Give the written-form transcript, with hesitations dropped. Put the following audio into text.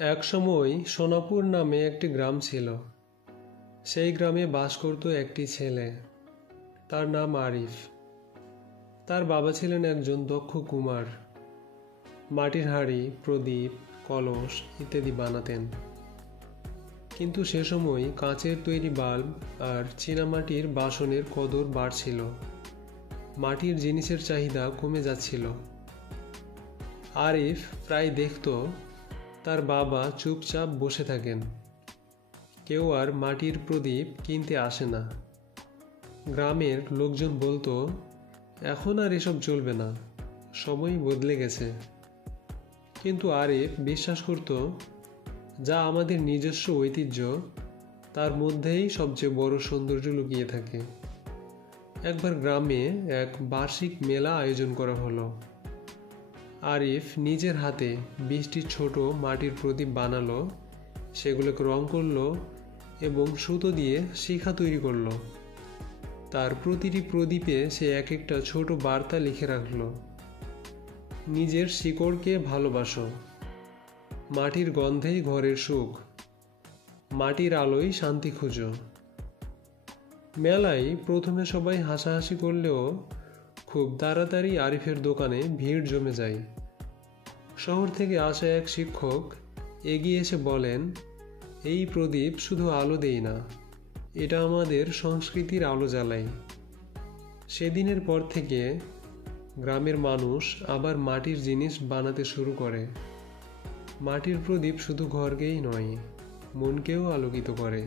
এক সময় সোনাপুর নামে একটি গ্রাম ছিল। সেই গ্রামে বাস করত একটি ছেলে, তার নাম আরিফ। তার বাবা ছিলেন একজন দক্ষ কুমার। মাটির হাঁড়ি, প্রদীপ, কলস ইত্যাদি বানাতেন। কিন্তু সে সময় কাঁচের তৈরি বাল্ব আর চীনামাটির বাসনের কদর বাড়ছিল। মাটির জিনিসের চাহিদা কমে যাচ্ছিল। আরিফ প্রায় দেখত তার বাবা চুপচাপ বসে থাকেন, কেউ আর মাটির প্রদীপ কিনতে আসে না। গ্রামের লোকজন বলতো, এখন আর এসব চলবে না, সময় বদলে গেছে। কিন্তু আরিফ বিশ্বাস করত, যা আমাদের নিজস্ব ঐতিহ্য, তার মধ্যেই সবচেয়ে বড় সৌন্দর্য লুকিয়ে থাকে। একবার গ্রামে এক বার্ষিক মেলা আয়োজন করা হলো। আরিফ নিজের হাতে 20টি ছোট মাটির প্রদীপ বানালো, সেগুলোকে রং করলো এবং সুতো দিয়ে শিখা তৈরি করলো। তার প্রতিটি প্রদীপে সে এক একটা ছোট বার্তা লিখে রাখলো। নিজের শিকড়কে ভালোবাসো, মাটির গন্ধেই ঘরের সুখ, মাটির আলোয় শান্তি খুঁজো। মেলায় প্রথমে সবাই হাসাহাসি করলেও খুব তাড়াতাড়ি আরিফের দোকানে ভিড় জমে যায়। শহর থেকে আসা এক শিক্ষক এগিয়ে এসে বলেন, এই প্রদীপ শুধু আলো দেয় না, এটা আমাদের সংস্কৃতির আলো জ্বালায়। সেদিনের পর থেকে গ্রামের মানুষ আবার মাটির জিনিস বানাতে শুরু করে। মাটির প্রদীপ শুধু ঘরকেই নয়, মনকেও আলোকিত করে।